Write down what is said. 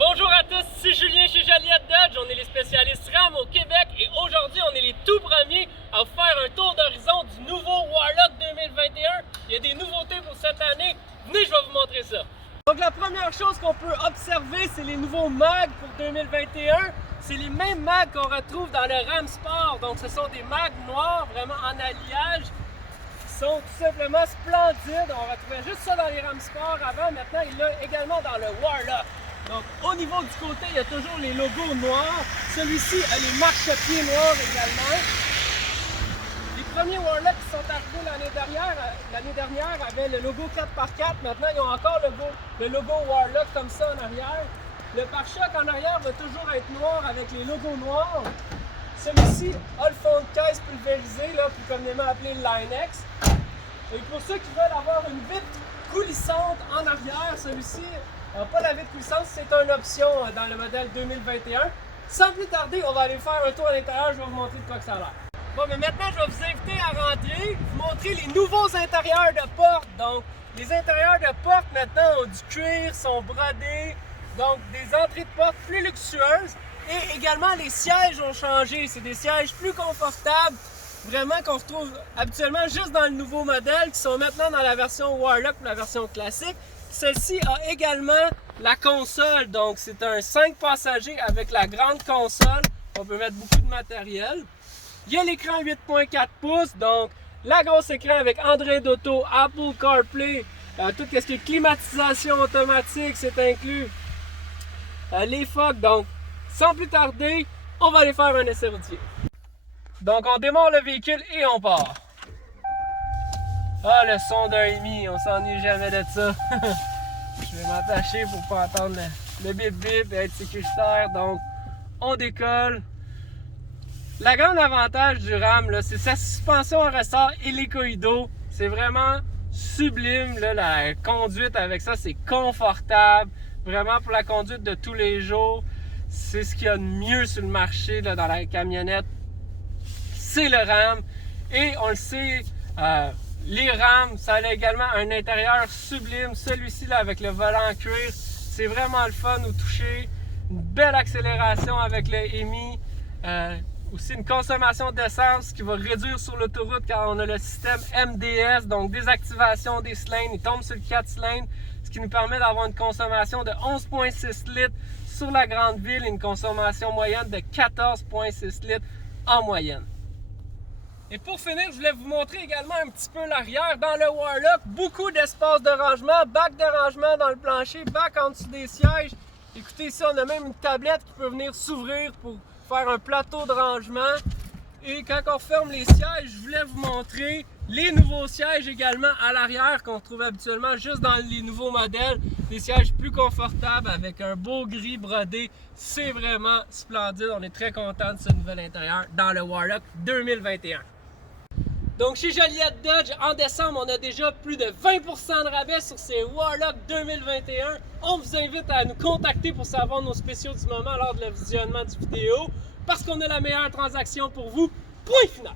Bonjour à tous, c'est Julien chez Joliette Dodge. On est les spécialistes RAM au Québec et aujourd'hui on est les tout premiers à vous faire un tour d'horizon du nouveau Warlock 2021. Il y a des nouveautés pour cette année. Venez, je vais vous montrer ça. Donc la première chose qu'on peut observer, c'est les nouveaux mags pour 2021. C'est les mêmes mags qu'on retrouve dans le RAM Sport. Donc ce sont des mags noirs, vraiment en alliage, qui sont tout simplement splendides. On retrouvait juste ça dans les RAM Sport avant. Maintenant, il l'a également dans le Warlock. Donc, au niveau du côté, il y a toujours les logos noirs. Celui-ci a les marchepieds noirs également. Les premiers Warlock qui sont arrivés l'année dernière avaient le logo 4x4. Maintenant, ils ont encore le logo Warlock comme ça en arrière. Le pare-choc en arrière va toujours être noir avec les logos noirs. Celui-ci a le fond de caisse pulvérisé, là, plus communément appelé le Line-X. Et pour ceux qui veulent avoir une vitre coulissante en arrière, celui-ci n'a pas la vitre coulissante, c'est une option dans le modèle 2021. Sans plus tarder, on va aller faire un tour à l'intérieur, je vais vous montrer de quoi que ça a l'air. Bon, mais maintenant, je vais vous inviter à rentrer, vous montrer les nouveaux intérieurs de porte. Donc, les intérieurs de porte maintenant ont du cuir, sont brodés, donc des entrées de porte plus luxueuses. Et également, les sièges ont changé, c'est des sièges plus confortables, vraiment qu'on retrouve habituellement juste dans le nouveau modèle, qui sont maintenant dans la version Warlock ou la version classique. Celle-ci a également la console, donc c'est un 5 passagers avec la grande console. On peut mettre beaucoup de matériel. Il y a l'écran 8.4 pouces, donc la grosse écran avec Android Auto, Apple CarPlay, tout ce qui est climatisation automatique, c'est inclus. Les phoques, donc sans plus tarder, on va aller faire un essai routier. Donc on démarre le véhicule et on part. Ah, le son d'un EMI, on s'ennuie jamais de ça. Je vais m'attacher pour pas entendre le bip bip et être sécuritaire. Donc, on décolle. La grande avantage du RAM, c'est sa suspension en ressort hélicoïdo. C'est vraiment sublime. Là, la conduite avec ça, c'est confortable. Vraiment pour la conduite de tous les jours. C'est ce qu'il y a de mieux sur le marché là, dans la camionnette. C'est le RAM. Et on le sait, les RAM, ça a également un intérieur sublime. Celui-ci là avec le volant en cuir, c'est vraiment le fun au toucher. Une belle accélération avec le EMI. Aussi une consommation d'essence qui va réduire sur l'autoroute car on a le système MDS, donc désactivation des cylindres. Il tombe sur le 4 cylindres, ce qui nous permet d'avoir une consommation de 11,6 litres sur la grande ville et une consommation moyenne de 14,6 litres en moyenne. Et pour finir, je voulais vous montrer également un petit peu l'arrière. Dans le Warlock, beaucoup d'espace de rangement, bac de rangement dans le plancher, bac en dessous des sièges. Écoutez, ici, on a même une tablette qui peut venir s'ouvrir pour faire un plateau de rangement. Et quand on ferme les sièges, je voulais vous montrer les nouveaux sièges également à l'arrière qu'on trouve habituellement juste dans les nouveaux modèles. Des sièges plus confortables avec un beau gris brodé. C'est vraiment splendide. On est très content de ce nouvel intérieur dans le Warlock 2021. Donc chez Joliette Dodge, en décembre, on a déjà plus de 20% de rabais sur ces Warlock 2021. On vous invite à nous contacter pour savoir nos spéciaux du moment lors de le visionnement du vidéo, parce qu'on a la meilleure transaction pour vous. Point final!